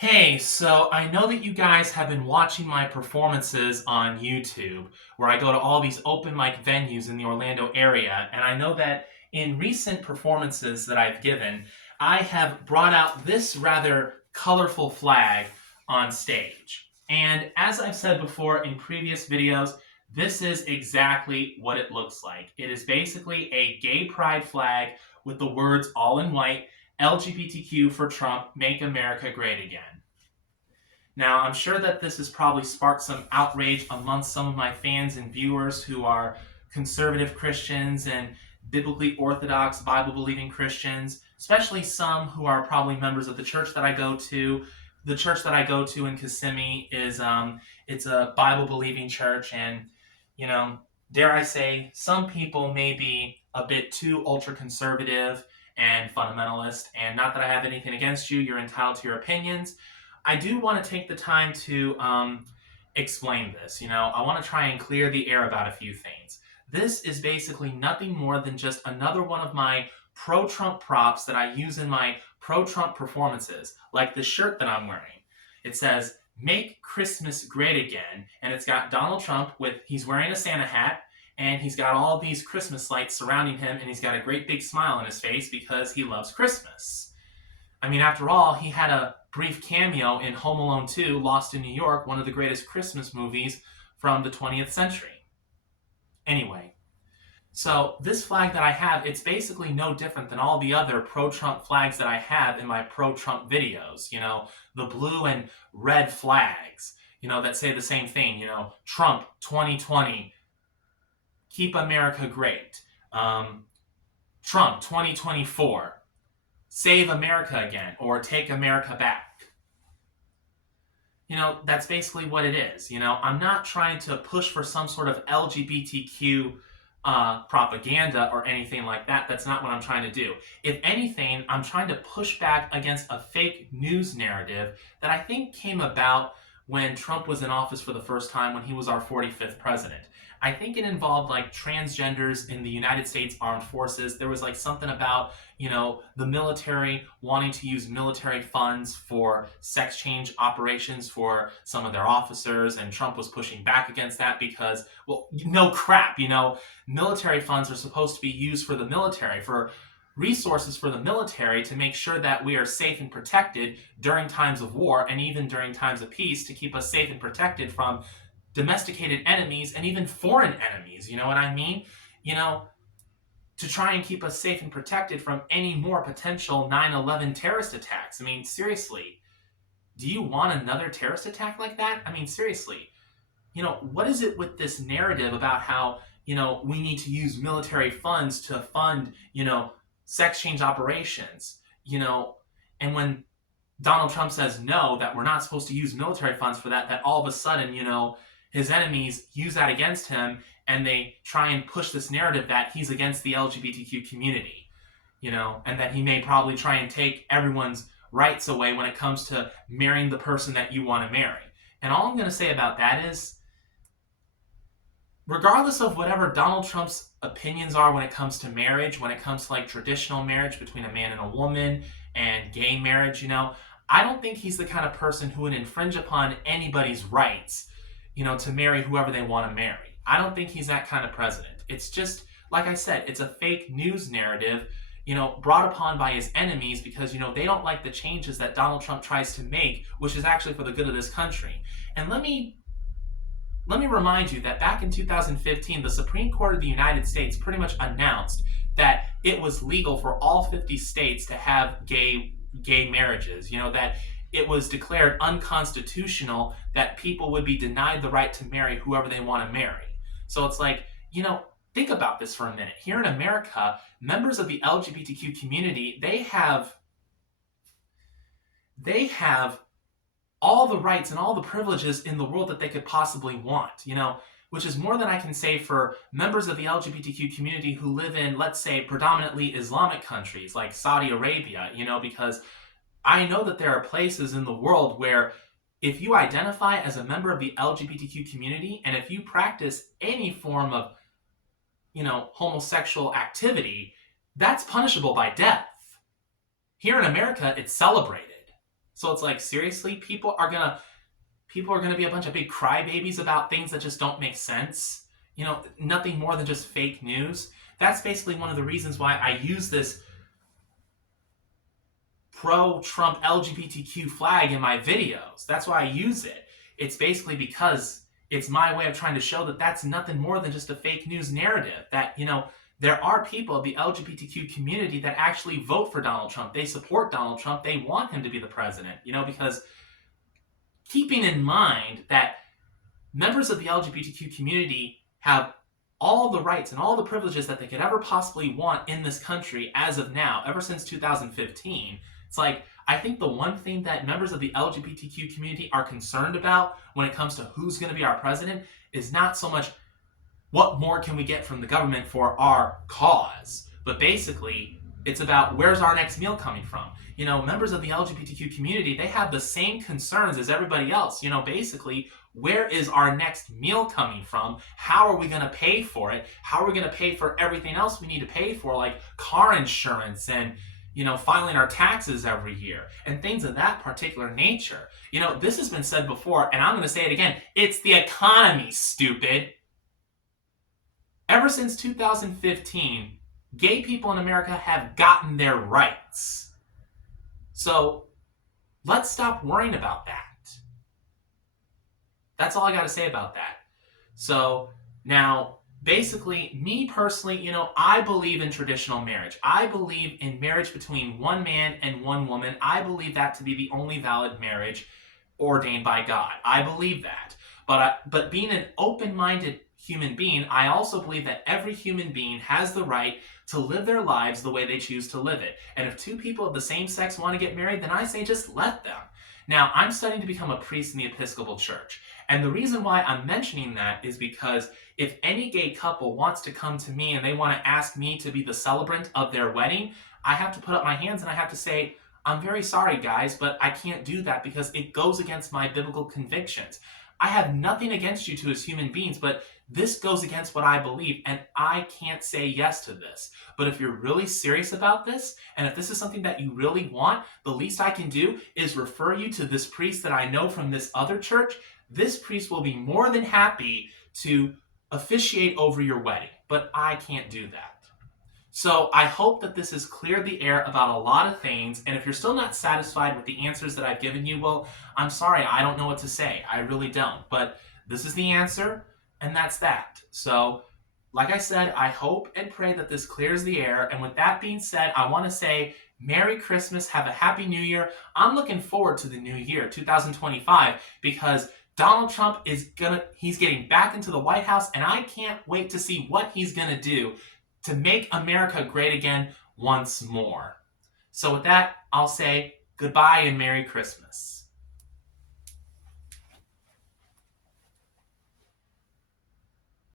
Hey, so I know that you guys have been watching my performances on YouTube, where I go to all these open mic venues in the Orlando area, and I know that in recent performances that I've given, I have brought out this rather colorful flag on stage. And as I've said before in previous videos, this is exactly what it looks like. It is basically a gay pride flag with the words all in white, LGBTQ for Trump, make America great again. Now, I'm sure that this has probably sparked some outrage amongst some of my fans and viewers who are conservative Christians and biblically orthodox, Bible believing Christians, especially some who are probably members of the church that I go to. The church that I go to in Kissimmee is it's a Bible believing church, and you know, dare I say, some people may be a bit too ultra conservative and fundamentalist. And not that I have anything against you, you're entitled to your opinions. I do want to take the time to explain this. I want to try and clear the air about a few things. This is basically nothing more than just another one of my pro-Trump props that I use in my pro-Trump performances, like the shirt that I'm wearing. It says, "Make Christmas Great Again," and it's got Donald Trump he's wearing a Santa hat, and he's got all these Christmas lights surrounding him, and he's got a great big smile on his face because he loves Christmas. I mean, after all, he had a brief cameo in Home Alone 2, Lost in New York, one of the greatest Christmas movies from the 20th century. Anyway, so this flag that I have, it's basically no different than all the other pro-Trump flags that I have in my pro-Trump videos. The blue and red flags, that say the same thing. Trump 2020, keep America great. Trump 2024, save America again, or take America back. That's basically what it is. I'm not trying to push for some sort of LGBTQ propaganda or anything like that. That's not what I'm trying to do. If anything, I'm trying to push back against a fake news narrative that I think came about when Trump was in office for the first time, when he was our 45th president. I think it involved like transgenders in the United States Armed Forces. There was like something about, the military wanting to use military funds for sex change operations for some of their officers, and Trump was pushing back against that because, well, no crap, military funds are supposed to be used for the military, for resources for the military to make sure that we are safe and protected during times of war and even during times of peace, to keep us safe and protected from domesticated enemies and even foreign enemies. You know what I mean? To try and keep us safe and protected from any more potential 9/11 terrorist attacks. I mean, seriously, do you want another terrorist attack like that? I mean, seriously, what is it with this narrative about how, we need to use military funds to fund, sex change operations, and when Donald Trump says no, that we're not supposed to use military funds for that, that all of a sudden, his enemies use that against him, and they try and push this narrative that he's against the LGBTQ community, and that he may probably try and take everyone's rights away when it comes to marrying the person that you want to marry. And all I'm going to say about that is, regardless of whatever Donald Trump's opinions are when it comes to marriage, when it comes to like traditional marriage between a man and a woman and gay marriage, I don't think he's the kind of person who would infringe upon anybody's rights, to marry whoever they want to marry. I don't think he's that kind of president. It's just, like I said, it's a fake news narrative, brought upon by his enemies because, they don't like the changes that Donald Trump tries to make, which is actually for the good of this country. And let me remind you that back in 2015, the Supreme Court of the United States pretty much announced that it was legal for all 50 states to have gay marriages, that it was declared unconstitutional that people would be denied the right to marry whoever they want to marry. So it's like, think about this for a minute. Here in America, members of the LGBTQ community, they have all the rights and all the privileges in the world that they could possibly want, which is more than I can say for members of the LGBTQ community who live in, let's say, predominantly Islamic countries like Saudi Arabia, because I know that there are places in the world where if you identify as a member of the LGBTQ community, and if you practice any form of, homosexual activity, that's punishable by death. Here in America, it's celebrated. So it's like, seriously, people are gonna be a bunch of big crybabies about things that just don't make sense. Nothing more than just fake news. That's basically one of the reasons why I use this pro-Trump LGBTQ flag in my videos. That's why I use it. It's basically because it's my way of trying to show that that's nothing more than just a fake news narrative. That, there are people of the LGBTQ community that actually vote for Donald Trump. They support Donald Trump. They want him to be the president, because keeping in mind that members of the LGBTQ community have all the rights and all the privileges that they could ever possibly want in this country as of now, ever since 2015. It's like, I think the one thing that members of the LGBTQ community are concerned about when it comes to who's going to be our president is not so much what more can we get from the government for our cause, but basically it's about where's our next meal coming from. Members of the LGBTQ community, they have the same concerns as everybody else. Basically, where is our next meal coming from? How are we going to pay for it? How are we going to pay for everything else we need to pay for, like car insurance and, filing our taxes every year and things of that particular nature? This has been said before, and I'm going to say it again. It's the economy, stupid. Ever since 2015, gay people in America have gotten their rights. So let's stop worrying about that. That's all I got to say about that. So now, basically, me personally, I believe in traditional marriage. I believe in marriage between one man and one woman. I believe that to be the only valid marriage ordained by God. I believe that. But being an open-minded human being, I also believe that every human being has the right to live their lives the way they choose to live it. And if two people of the same sex want to get married, then I say just let them. Now, I'm studying to become a priest in the Episcopal Church. And the reason why I'm mentioning that is because if any gay couple wants to come to me and they want to ask me to be the celebrant of their wedding, I have to put up my hands and I have to say, I'm very sorry, guys, but I can't do that because it goes against my biblical convictions. I have nothing against you two as human beings, but this goes against what I believe, and I can't say yes to this. But if you're really serious about this, and if this is something that you really want, the least I can do is refer you to this priest that I know from this other church. This priest will be more than happy to officiate over your wedding, but I can't do that. So I hope that this has cleared the air about a lot of things, and if you're still not satisfied with the answers that I've given you, well, I'm sorry, I don't know what to say. I really don't. But this is the answer, and that's that. So, like I said, I hope and pray that this clears the air, and with that being said, I want to say Merry Christmas, have a Happy New Year. I'm looking forward to the new year, 2025, because Donald Trump he's getting back into the White House, and I can't wait to see what he's going to do to make America great again once more. So with that, I'll say goodbye and Merry Christmas.